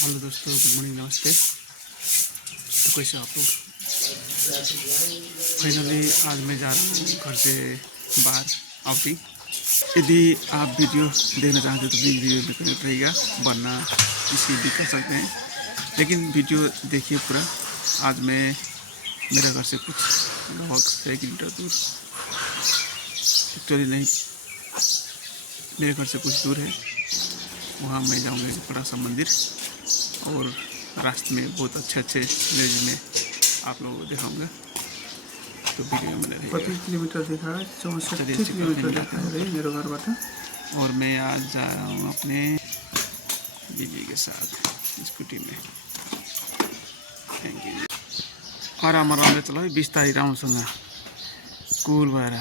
Hello दोस्तों, good morning, नमस्ते। तो कैसे आप लोग? फाइनली आज मैं जा रहा हूँ घर से बाहर आउटिंग। यदि आप वीडियो देखना चाहते तो प्लीज़ वीडियो में कनेक्ट रहेगा, वरना इसे भी कर सकते हैं। लेकिन वीडियो देखिए पूरा। आज मैं मेरा घर से कुछ लगभग 6 किलोमीटर दूर, एक्चुअली नहीं, मेरे घर से कुछ दूर है, वहाँ मैं जाऊँगा एक बड़ा सा मंदिर, और रास्ते में बहुत अच्छे विलेज में आप लोगों को दिखाऊंगा। तो वीडियो में रहेगा। 25 किलोमीटर दिखा रहा है, 64 किलोमीटर दिखा रहा है मेरे घरबाट। और मैं आज जा रहा हूँ अपने बीवी के साथ स्कूटी में। Thank you. आराम चलो, बिस्तारी राम्रोसँग कुल भएर।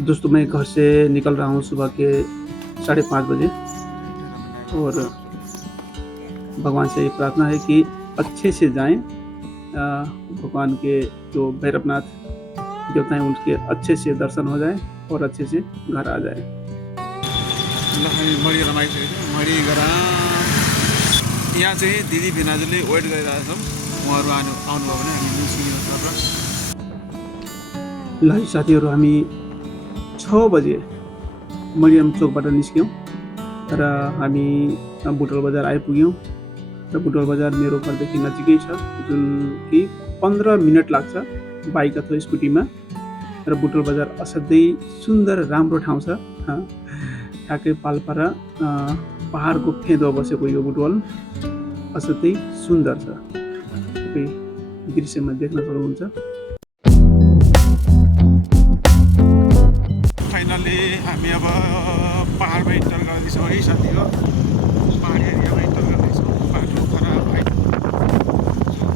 दोस्तों, मैं घर से निकल रहा हूँ सुबह के 5:30 बजे, और भगवान से प्रार्थना है कि अच्छे से जाएं। भगवान के जो भैरवनाथ देवता हैं उनके अच्छे से दर्शन हो जाए और अच्छे से घर आ जाए। ल हामी मडी रमाइसकेको मडी यहाँ चाहिँ दिदी भिनाजुले वेट गरिरहेका छौँ। उहाँहरू आउनुभयो भने हामी निस्किने गरेर। ल है साथीहरू, हामी 6 बजे मरियम चोकबाट निस्क्यौँ र हामी बुटवल बजार आइपुग्यौँ। र बुटवल बजार मेरो घरदेखि नजिकै छ, जुन कि 15 मिनट लाग्छ बाइक अथवा स्कुटीमा। र बुटवल बजार असाध्यै सुन्दर राम्रो ठाउँ छ। ठ्याक्कै पाल्पा पहाडको फेदो बसेको यो बुटवल असाध्यै सुन्दर छ। तपाईँ दृश्यमा देख्न सक्नुहुन्छ। फाइनली हामी अब पहाडमा इन्टर गर्दैछौँ है साथी हो। पहाडी एरियामा इन्टर गर्दैछौँ। बाटो खराब है,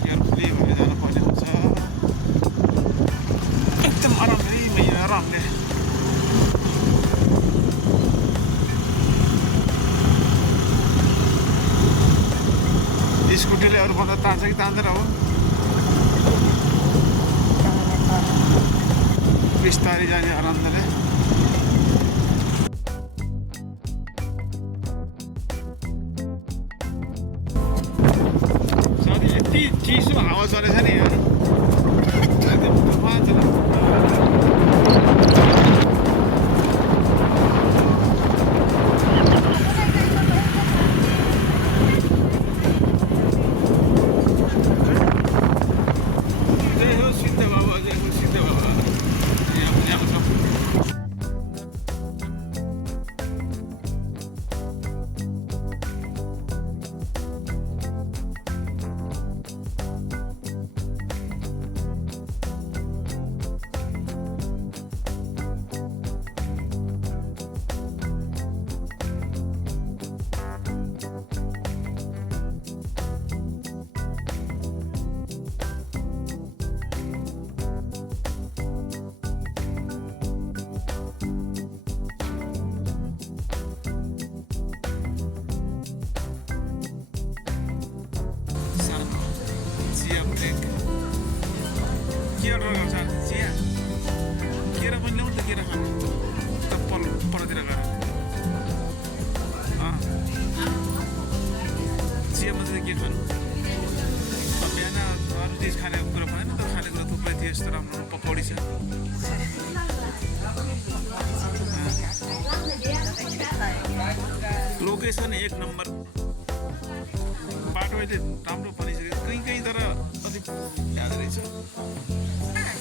केयरफुली भएर जानुपर्ने हुन्छ। एकदम आरामले स्कुटीले अरू भन्दा तान्छ कि तान्दैन हो। बिस्तारै जाने आरामले। साथी यति चिसो हावा चलेछ नि यार, एकदम तुफान छ। केरा गर्छ चिया, केरा पनि ल्याउँ त, केरा खानु त परतिर गएर। चियामा चाहिँ के खानु? बिहान अरू चिज खाने कुरा भएन त, खाने कुरा थुप्रै थियो। यस्तो राम्रो पकौडी छ। लोकेसन 1 नम्बर, बाटो अहिले राम्रो बनिसक्यो कहीँ तर अलिक याद रहेछ।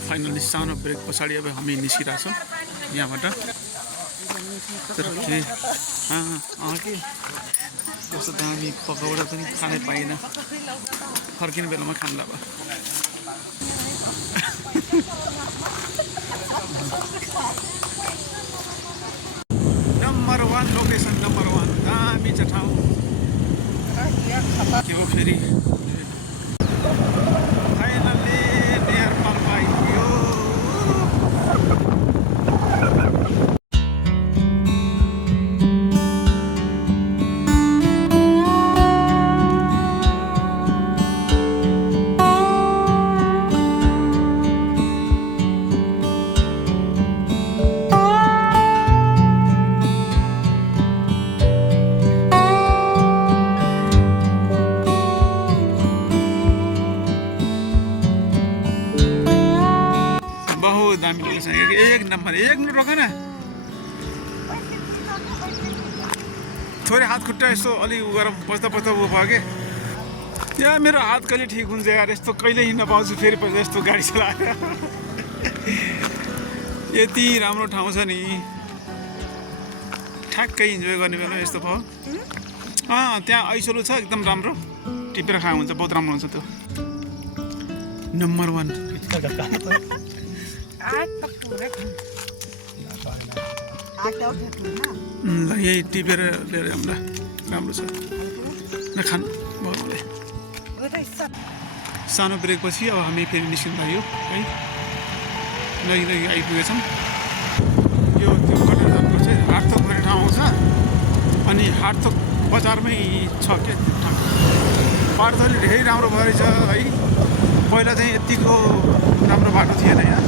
फाइनली सानो ब्रेक पछाडि अब हामी निस्किरहेछौँ यहाँबाट। तर के कस्तो दामी पकौडा पनि खानै पाइएन, फर्किने बेलामा खान्ला अब। नम्बर 1 लोकेसन, नम्बर 1 दामी छ ठाउँ। के हो फेरि फाइनली नियर पाल्पा आइपुग्यो। पकान थोरै हात खुट्टा यस्तो अलि उ गरम बस्दा उ भयो कि या मेरो हात कहिले ठिक हुन्छ यार यस्तो कहिले हिँड्न पाउँछु फेरि पछि यस्तो गाडी चलाएर यति राम्रो ठाउँ छ नि ठ्याक्कै इन्जोय गर्ने बेला यस्तो भयो त्यहाँ ऐसोलो छ एकदम राम्रो टिपेर खाएको हुन्छ बहुत राम्रो हुन्छ त्यो नम्बर 1 ल यही टिपेर लिएर जाऊँ ल राम्रो छ नखान भयो सानो ब्रेकपछि अब हामी फेरि निस्किनु भयो है नजिक आइपुगेछौँ यो त्यो कटरको चाहिँ हाटथोक भन्ने ठाउँ आउँछ अनि हाटथोक बजारमै छ क्या ठाउँ बाटो त धेरै राम्रो भएछ है पहिला चाहिँ यतिको राम्रो बाटो थिएन यहाँ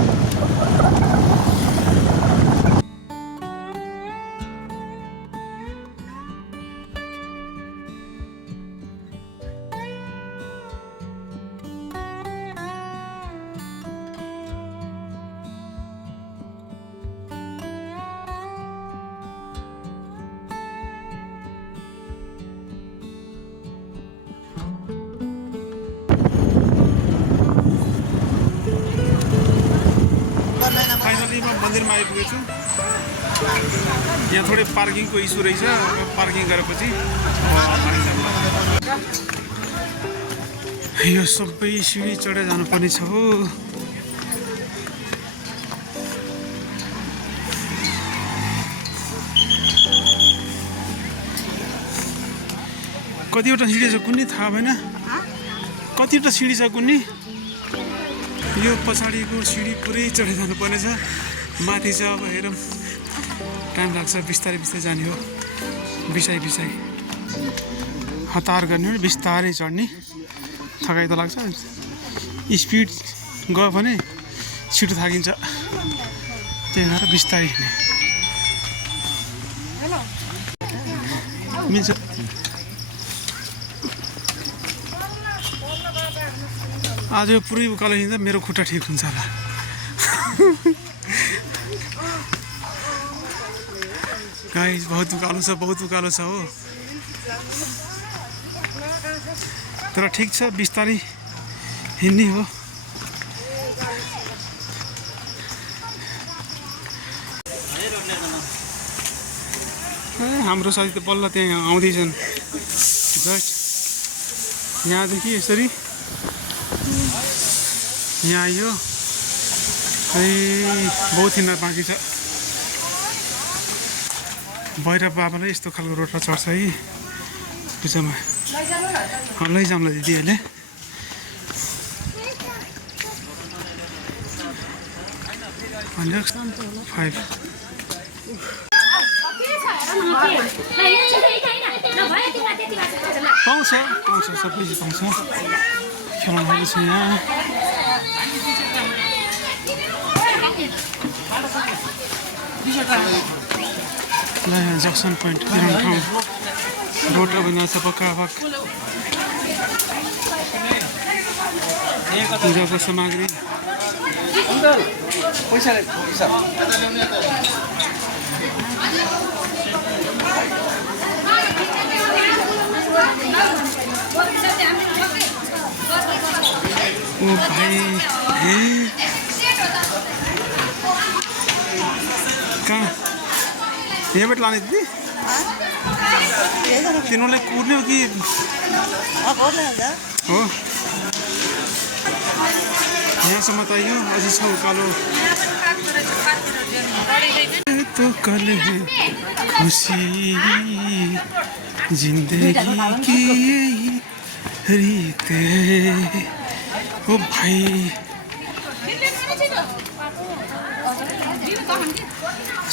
फाइनली म मन्दिरमा आइपुगेछु यहाँ थोरै पार्किङको इस्यु रहेछ पार्किङ गरेपछि यो सबै सिँढी चढेर जानुपर्ने छ हो कतिवटा सिँढी छ कुन्नी थाहा भएन कतिवटा सिँढी छ कुन्नी यो पछाडिको सिँढी पुरै चढेर जानुपर्ने छ माथि चाहिँ अब हेरौँ टाइम लाग्छ बिस्तारै बिस्तारै जाने हो बिसाइ हतार गर्ने हो बिस्तारै चढ्ने थकाइ त लाग्छ स्पिड गयो भने छिटो थाकिन्छ त्यही भएर बिस्तारै मिल्छ आज यो पुरै उकालो हिँड्दा मेरो खुट्टा ठिक हुन्छ होला गाइस बहुत उकालो छ हो तर ठिक छ बिस्तारै हिँड्ने हो हाम्रो साथी त बल्ल त्यहाँ आउँदैछन् जस्ट यहाँदेखि यसरी यहाँ आइयो बहुत हिँड्न बाँकी छ भैरव बाबालाई यस्तो खालको रोडमा चढ्छ है पूजामा लैजाउँला दिदीहरूले 5 पाउँछ सबै पाउँछ खेलाउनु छ यहाँ यहाँ जक्सन पोइन्ट हेर्ने ठाउँ रोड अब यहाँ छ पक्का पूजाको सामग्री ओ भाइ कहाँ यहाँबाट लाने दिदी तिनीहरूले कुर्ने हो कि हो यहाँसम्म त आइयो अझै छ उकालो तो कल है खुशी जिंदगी की रीत ओ भाइ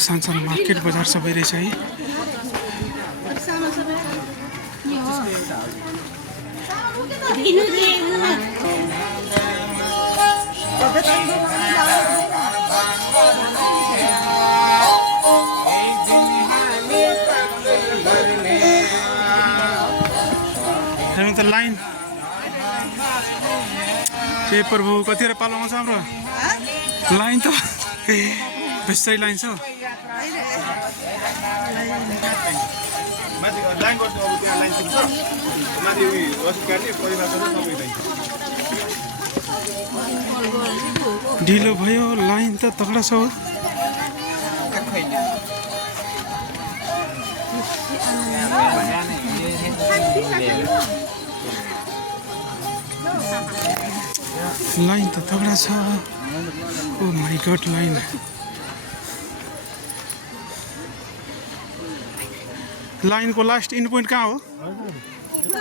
सानो मार्केट बजार सबै रहेछ है हेर्नु त लाइन के प्रभु कतिवटा पालो आउँछ हाम्रो लाइन त बेसै लाइन छ माथि लाइन गर्छु अब त्यहाँ लाइन पुग्छ माथि उयो रसिद काट्ने परिवार सबै दाइ ढिलो भयो लाइन त तगडा छ हो लाइन त तगडा छ ओ माई गॉड लाइन लाइनको लास्ट इन पोइन्ट कहाँ हो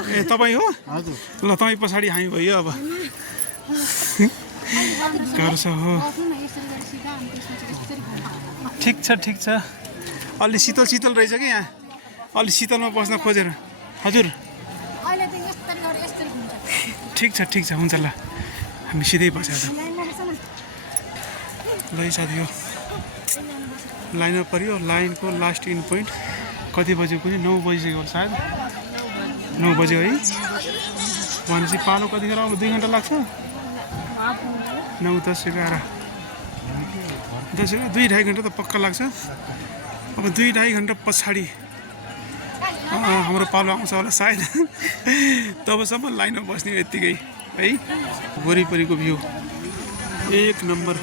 ए तपाईँ हो हजुर ल तपाईँ पछाडि हामी भयो अब गर्छ हो ठिक छ अलि शीतल शीतल रहेछ कि यहाँ अलि शीतलमा बस्न खोजेर हजुर ठिक छ हुन्छ ल हामी सिधै बसेर छ ल साथी हो लाइनमा पऱ्यो लाइनको लास्ट इन पोइन्ट कति बज्यो पनि 9 बजिसक्यो होला सायद 9 बज्यो है भनेपछि पालो कतिखेर आउनु 2 घन्टा लाग्छ 9 10 11 2-2.5 घन्टा त पक्का लाग्छ अब 2-2.5 घन्टा पछाडि हाम्रो पालो आउँछ होला सायद तबसम्म लाइनमा बस्ने यत्तिकै है वरिपरिको भ्यू 1 नम्बर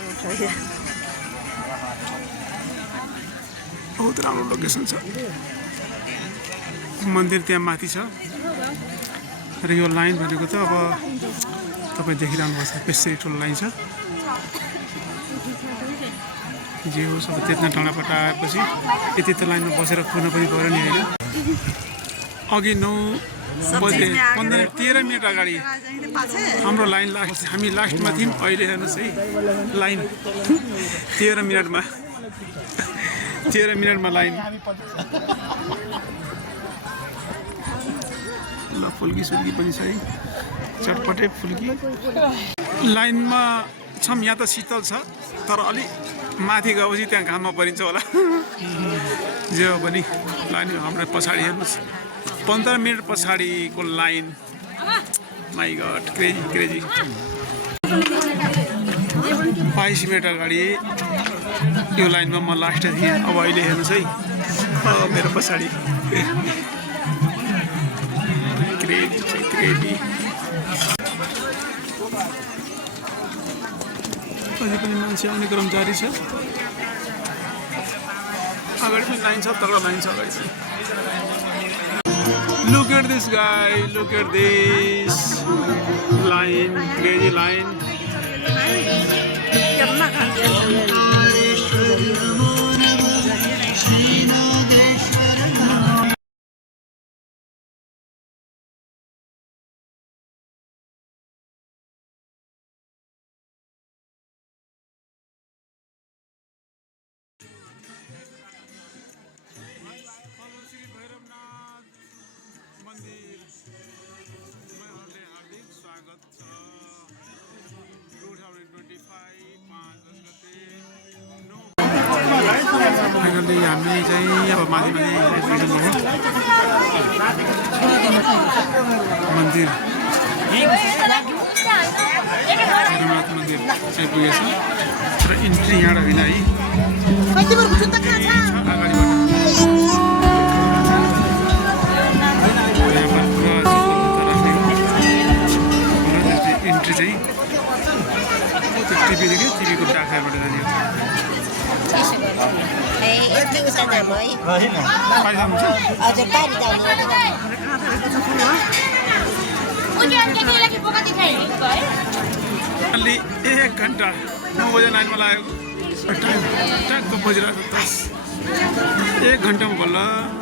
बहुत राम्रो लोकेसन छ मन्दिर त्यहाँ माथि छ र यो लाइन भनेको त अब तपाईँ देखिरहनु भएको छ बेसरी ठुलो लाइन छ जे होस् अब त्यति डाँडाबाट आएपछि यति त लाइनमा बसेर कुर्न पनि पऱ्यो नि होइन अघि 9 बजे 13 मिनट अगाडि हाम्रो लाइन लास्ट हामी लास्टमा थियौँ अहिले हेर्नुहोस् है लाइन 13 मिनटमा लाइन ल फुल्की सुल्की पनि छ है चटपटे फुल्की लाइनमा छौँ यहाँ त शीतल छ तर अलि माथि गएपछि त्यहाँ घाममा परिन्छ होला जे हो पनि लाइन हाम्रो पछाडि हेर्नुहोस् 15 मिनट पछाडिको line my God crazy 22 minute अगाडि यो लाइनमा म लास्ट थिएँ अब अहिले हेर्नुहोस् है मेरो पछाडि क्रेजी अझै पनि मान्छे आउने क्रम जारी छ अगाडि पनि लाइन छ तगडा लाइन छ अगाडि पनि Look at this guy, look at this line, crazy line. Finally हामी चाहिँ अब माथि आइपुग्नु हो मन्दिर जगन्नाथ मन्दिर आइपुगेछ र इन्ट्री यहाँ होइन है इन्ट्री चाहिँ टिभीको डाकाबाट जाने अलि 1 घन्टा 9 बजे लाइनमा लागेको ट्याक्क बजिरहेको 10 1 घन्टामा बल्ल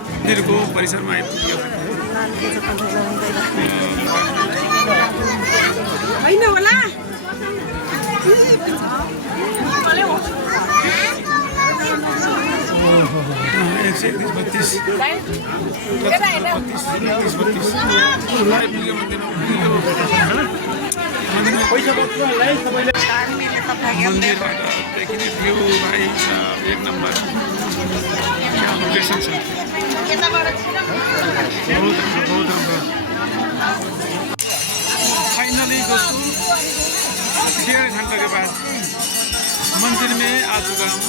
मन्दिरको परिसरमा आइपुग्यो होइन होला 132 मन्दिरबाट देखिने भ्यू भाइ साहब 1 नम्बर क्या लोकेसन छ बहुत राम्रो फाइनली दोस्तों 1.5 घंटा के बाद मंदिर में आ चुका हूँ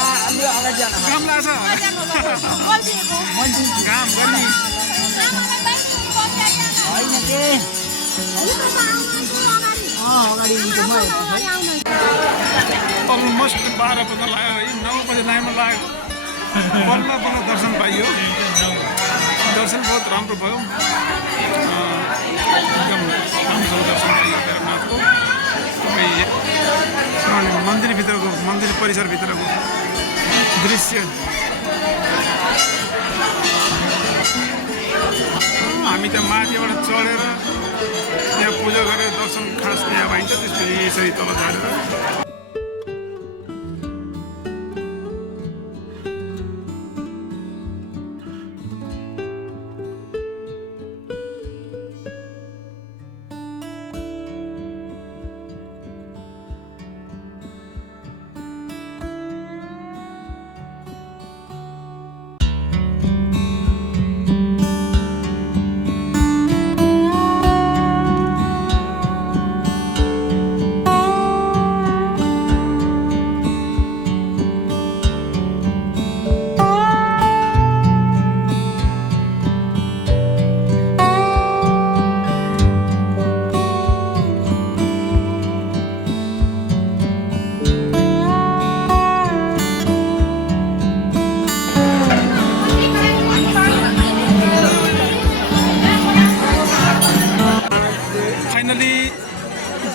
घाम लाग्छ घाम गर्ने अलमोस्ट 12 बज्न लाग्यो 9 बजे लाइनमा लाग्यो बल्ल बल्ल दर्शन पाइयो दर्शन बहुत राम्रो भयो एकदम राम्रोसँग दर्शन पाइयो भैरवनाथको मन्दिर परिसरभित्रको दृश्य हामी त माथिबाट चढेर त्यहाँ पूजा गरेर दर्शन खास त्यहाँ पाइन्छ त्यसपछि यसरी तल झारेर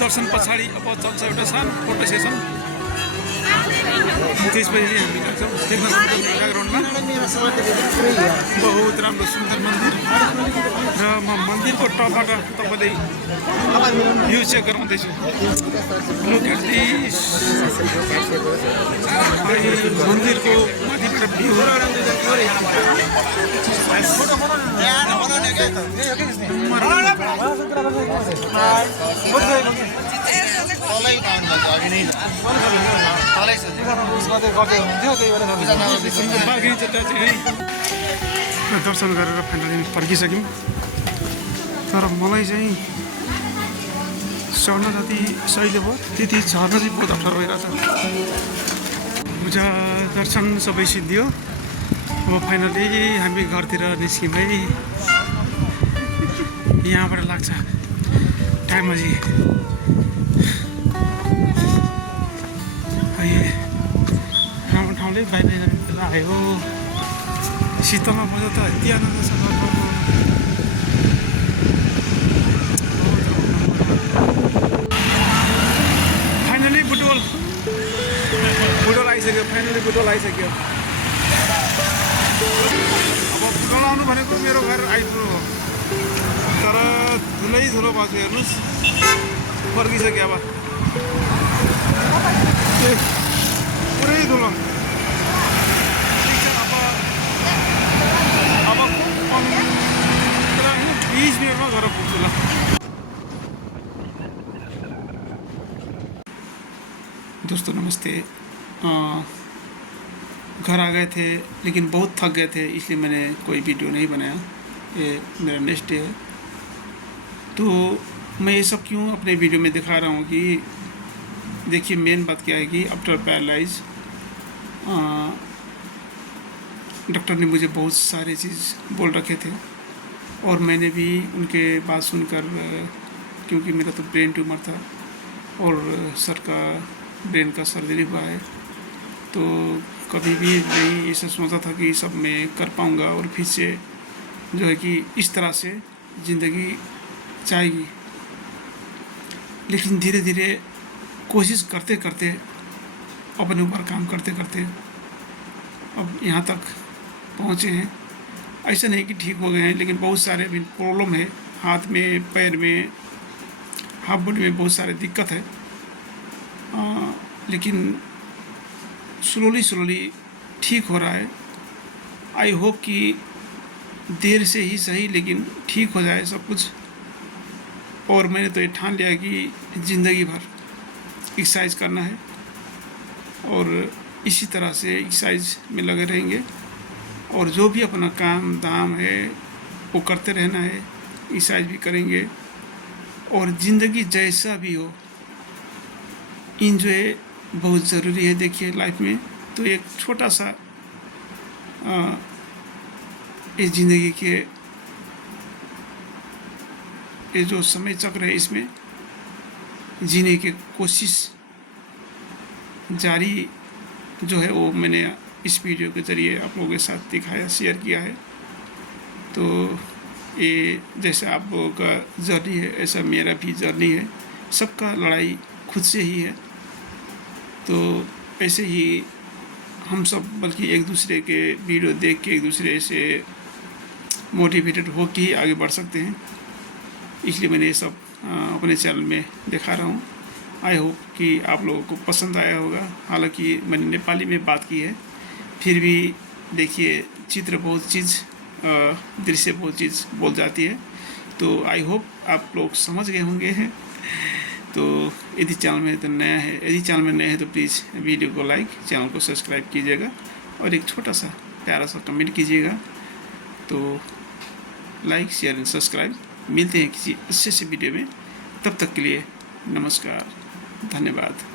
दर्शन पछाडि अब चल्छ एउटा सानो फोटो सेसन त्यसपछि हामी लाग्छौँ देख्न सक्छौँ ब्याकग्राउन्डमा बहुत राम्रो सुन्दर मन्दिर र म मन्दिरको टपबाट तपाईँले भ्यू चेक गराउँदैछु लुक एट दिस मन्दिरको माथिबाट भ्यू दर्शन गरेर फाइनली फर्किसक्यौँ तर मलाई चाहिँ चढ्न जति सहिलो भयो त्यति झर्न चाहिँ बहुत अप्ठ्यारो भइरहेछ पूजा दर्शन सबै सिद्धियो अब फाइनली हामी घरतिर निस्क्यौँ है यहाँबाट लाग्छ टाइम अझै राम्रो ठाउँले बाई बाई जाने बेला आयो शीतलमा बज्यो त यति आनन्द छ फाइनली बुटवल आइसक्यो फाइनली बुटवल आइसक्यो अब बुटवल आउनु भनेको मेरो घर आइपुग्नु तर धुलो भएको हेर्नुहोस् फर्किसक्यो पुरै धुलो अब 20 मिनटमा घर पुग्छु ल दोस्तों नमस्ते घर आ गए थे लेकिन बहुत थक गए थे इसलिए मैंने कोई वीडियो नहीं बनाया ये मेरा नेक्स्ट डे है तो मैं ये सब क्यों अपने वीडियो में दिखा रहा हूँ कि देखिए मेन बात क्या है कि आफ्टर पैरालाइज डॉक्टर ने मुझे बहुत सारी चीज़ बोल रखे थे और मैंने भी उनके बात सुनकर क्योंकि मेरा तो ब्रेन ट्यूमर था और सर का ब्रेन का सर्जरी हुआ है तो कभी भी नहीं ऐसा सोचा था कि सब मैं कर पाऊँगा और फिर से जो है कि इस तरह से ज़िंदगी जाएगी लेकिन धीरे धीरे कोशिश करते करते अपने ऊपर काम करते करते अब यहाँ तक पहुँचे हैं ऐसा नहीं कि ठीक हो गए हैं लेकिन बहुत सारे अभी प्रॉब्लम है हाथ में पैर में हाथ बॉडी में बहुत सारे दिक्कत है लेकिन स्लोली ठीक हो रहा है आई होप कि देर से ही सही लेकिन ठीक हो जाए सब कुछ और मैंने तो ये ठान लिया कि ज़िंदगी भर एक्सरसाइज करना है और इसी तरह से एक्सरसाइज में लगे रहेंगे और जो भी अपना काम दाम है वो करते रहना है एक्सरसाइज भी करेंगे और ज़िंदगी जैसा भी हो इंजॉय बहुत ज़रूरी है देखिए लाइफ में तो एक छोटा सा इस ज़िंदगी के ये जो समय चक्र है इसमें जीने की कोशिश जारी जो है वो मैंने इस वीडियो के ज़रिए आप लोगों के साथ दिखाया, शेयर किया है। तो ये जैसे आप लोगों का जर्नी है ऐसा मेरा भी जर्नी है। सबका लड़ाई खुद से ही है। तो ऐसे ही हम सब बल्कि एक दूसरे के वीडियो देख के एक दूसरे से मोटिवेटेड हो के ही आगे बढ़ सकते हैं। इसलिए मैंने ये सब अपने चैनल में दिखा रहा हूँ। आई होप कि आप लोगों को पसंद आया होगा। हालांकि मैंने नेपाली में बात की है, फिर भी देखिए चित्र बहुत चीज़, दृश्य बहुत चीज़ बोल जाती है। तो आई होप आप लोग समझ गए होंगे। तो यदि चैनल में तो नया है, यदि चैनल में नया है तो प्लीज़ वीडियो को लाइक, चैनल को सब्सक्राइब कीजिएगा और एक छोटा सा प्यारा सा कमेंट कीजिएगा। तो लाइक, शेयर एंड सब्सक्राइब। मिलते हैं किसी अच्छे से वीडियो में, तब तक के लिए नमस्कार, धन्यवाद।